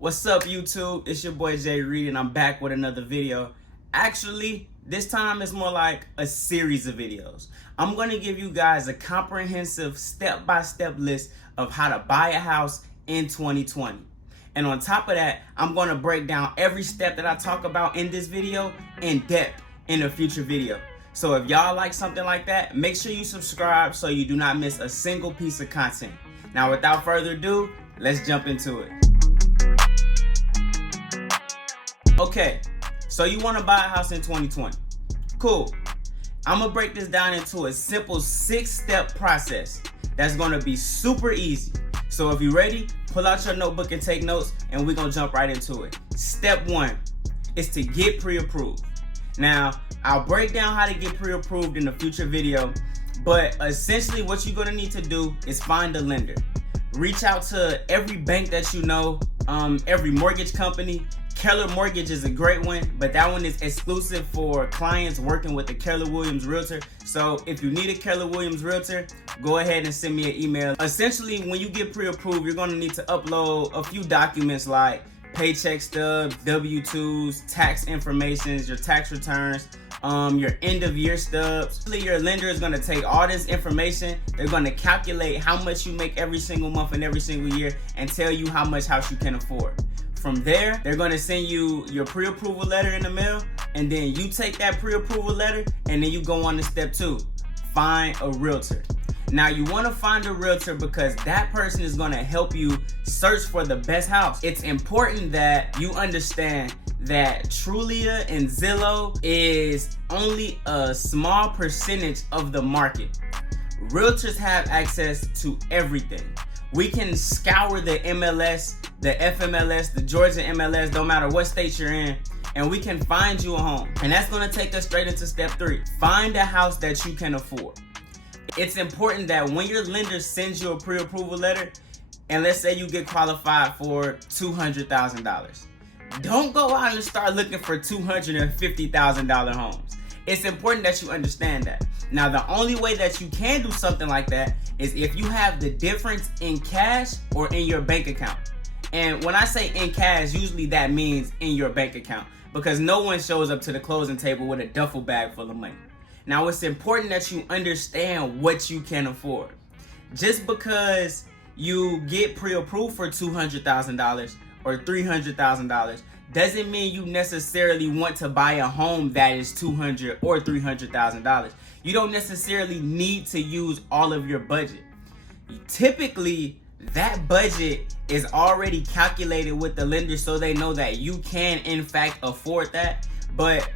What's up, YouTube? It's your boy Jay Reed, and I'm back with another video. Actually, this time it's more like a series of videos. I'm going to give you guys a comprehensive step-by-step list of how to buy a house in 2020. And on top of that, I'm going to break down every step that I talk about in this video in depth in a future video. So if y'all like something like that, make sure you subscribe so you do not miss a single piece of content. Now, without further ado, let's jump into it. Okay, so you want to buy a house in 2020. Cool. I'm going to break this down into a simple 6-step process that's going to be super easy. So if you're ready, pull out your notebook and take notes, and we're going to jump right into it. Step 1 is to get pre-approved. Now, I'll break down how to get pre-approved in a future video, but essentially what you're going to need to do is find a lender. Reach out to every bank that you know, every mortgage company. Keller Mortgage is a great one, but that one is exclusive for clients working with the Keller Williams Realtor. So if you need a Keller Williams Realtor, go ahead and send me an email. Essentially, when you get pre-approved, you're going to need to upload a few documents like paycheck stubs, W-2s, tax informations, your tax returns, your end of year stubs. Your lender is going to take all this information. They're going to calculate how much you make every single month and every single year and tell you how much house you can afford. From there, they're going to send you your pre-approval letter in the mail, and then you take that pre-approval letter and then you go on to step 2, find a realtor. Now, you want to find a realtor because that person is going to help you search for the best house. It's important that you understand that Trulia and Zillow is only a small percentage of the market. Realtors have access to everything. We can scour the MLS, the FMLS, the Georgia MLS, no matter what state you're in, and we can find you a home. And that's going to take us straight into step 3. Find a house that you can afford. It's important that when your lender sends you a pre-approval letter, and let's say you get qualified for $200,000, don't go out and start looking for $250,000 homes. It's important that you understand that. Now, the only way that you can do something like that is if you have the difference in cash or in your bank account. And when I say in cash, usually that means in your bank account, because no one shows up to the closing table with a duffel bag full of money. Now, it's important that you understand what you can afford. Just because you get pre-approved for $200,000 or $300,000 doesn't mean you necessarily want to buy a home that is $200,000 or $300,000. You don't necessarily need to use all of your budget. Typically, that budget is already calculated with the lender so they know that you can in fact afford that, but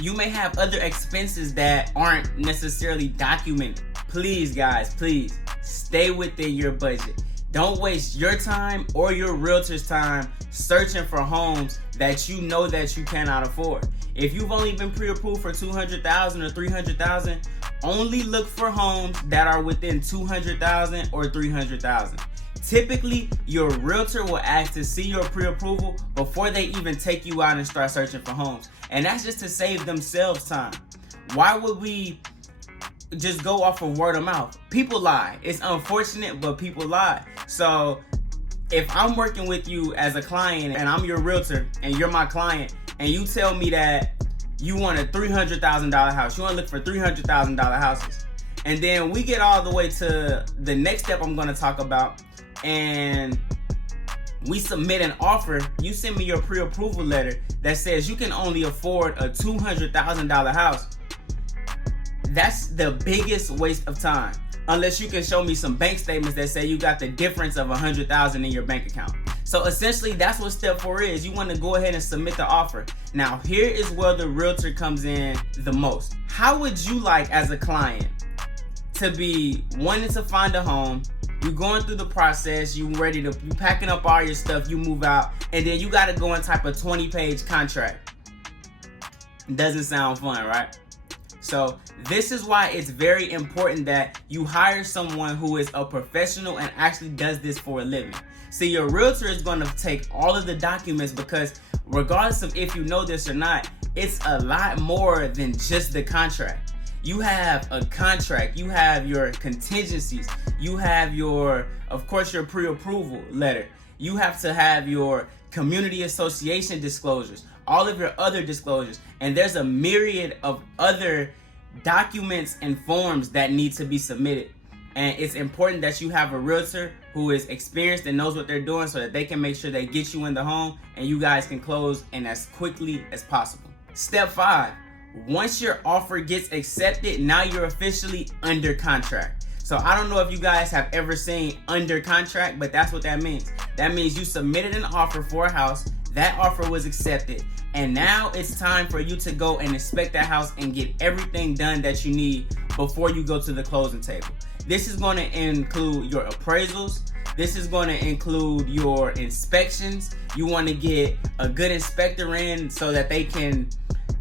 you may have other expenses that aren't necessarily documented. Please, guys, please stay within your budget. Don't waste your time or your realtor's time searching for homes that you know that you cannot afford. If you've only been pre-approved for $200,000 or $300,000, only look for homes that are within $200,000 or $300,000. Typically, your realtor will ask to see your pre-approval before they even take you out and start searching for homes. And that's just to save themselves time. Why would we just go off of word of mouth? People lie. It's unfortunate, but people lie. So if I'm working with you as a client and I'm your realtor and you're my client and you tell me that you want a $300,000 house, you want to look for $300,000 houses, and then we get all the way to the next step I'm going to talk about, and we submit an offer, you send me your pre-approval letter that says you can only afford a $200,000 house. That's the biggest waste of time, unless you can show me some bank statements that say you got the difference of $100,000 in your bank account. So essentially, that's what step 4 is. You want to go ahead and submit the offer. Now, here is where the realtor comes in the most. How would you like, as a client, to be wanting to find a home? You're going through the process, you packing up all your stuff, you move out, and then you got to go and type a 20-page contract. Doesn't sound fun, right? So this is why it's very important that you hire someone who is a professional and actually does this for a living. See, your realtor is going to take all of the documents, because regardless of if you know this or not, it's a lot more than just the contract. You have a contract, you have your contingencies, you have your, of course, your pre-approval letter. You have to have your community association disclosures, all of your other disclosures, and there's a myriad of other documents and forms that need to be submitted. And it's important that you have a realtor who is experienced and knows what they're doing so that they can make sure they get you in the home and you guys can close in as quickly as possible. Step 5, once your offer gets accepted, now you're officially under contract. So I don't know if you guys have ever seen under contract, but that's what that means. That means you submitted an offer for a house, that offer was accepted, and now it's time for you to go and inspect that house and get everything done that you need before you go to the closing table. This is going to include your appraisals. This is going to include your inspections. You want to get a good inspector in so that they can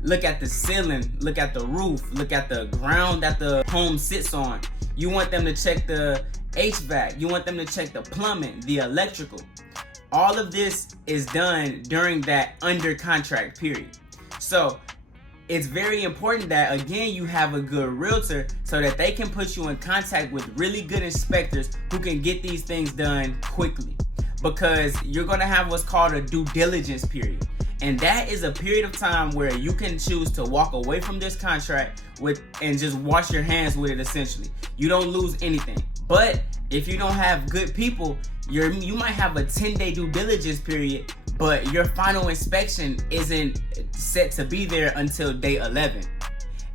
look at the ceiling, look at the roof, look at the ground that the home sits on. You want them to check the HVAC. You want them to check the plumbing, the electrical. All of this is done during that under contract period. So it's very important that, again, you have a good realtor so that they can put you in contact with really good inspectors who can get these things done quickly, because you're going to have what's called a due diligence period. And that is a period of time where you can choose to walk away from this contract and just wash your hands with it, essentially. You don't lose anything. But if you don't have good people, you might have a 10-day due diligence period, but your final inspection isn't set to be there until day 11.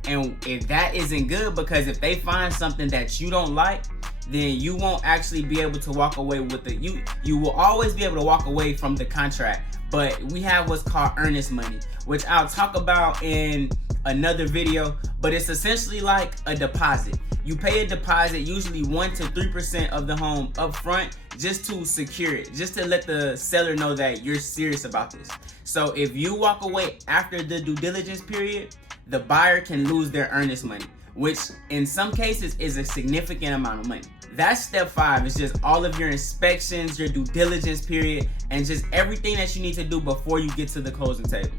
And if that isn't good, because if they find something that you don't like, then you won't actually be able to walk away with it. You will always be able to walk away from the contract, but we have what's called earnest money, which I'll talk about in another video, but it's essentially like a deposit. You pay a deposit, usually 1 to 3% of the home up front, just to secure it, just to let the seller know that you're serious about this. So if you walk away after the due diligence period, the buyer can lose their earnest money, which in some cases is a significant amount of money. That's step 5. It's just all of your inspections, your due diligence period, and just everything that you need to do before you get to the closing table.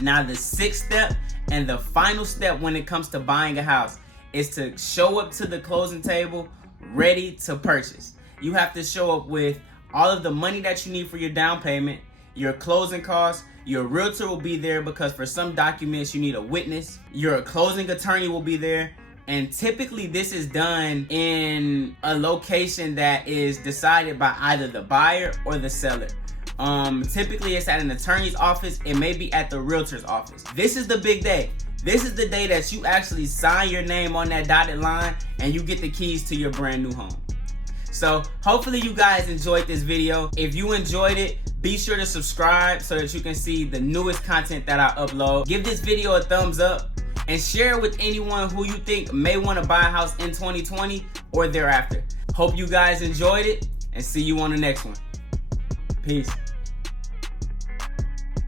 Now, the 6th step and the final step when it comes to buying a house is to show up to the closing table ready to purchase. You have to show up with all of the money that you need for your down payment, your closing costs. Your realtor will be there because for some documents you need a witness. Your closing attorney will be there. And typically this is done in a location that is decided by either the buyer or the seller. Typically it's at an attorney's office. It may be at the realtor's office. This is the big day. This is the day that you actually sign your name on that dotted line and you get the keys to your brand new home. So hopefully you guys enjoyed this video. If you enjoyed it, be sure to subscribe so that you can see the newest content that I upload. Give this video a thumbs up and share it with anyone who you think may want to buy a house in 2020 or thereafter. Hope you guys enjoyed it and see you on the next one. Peace.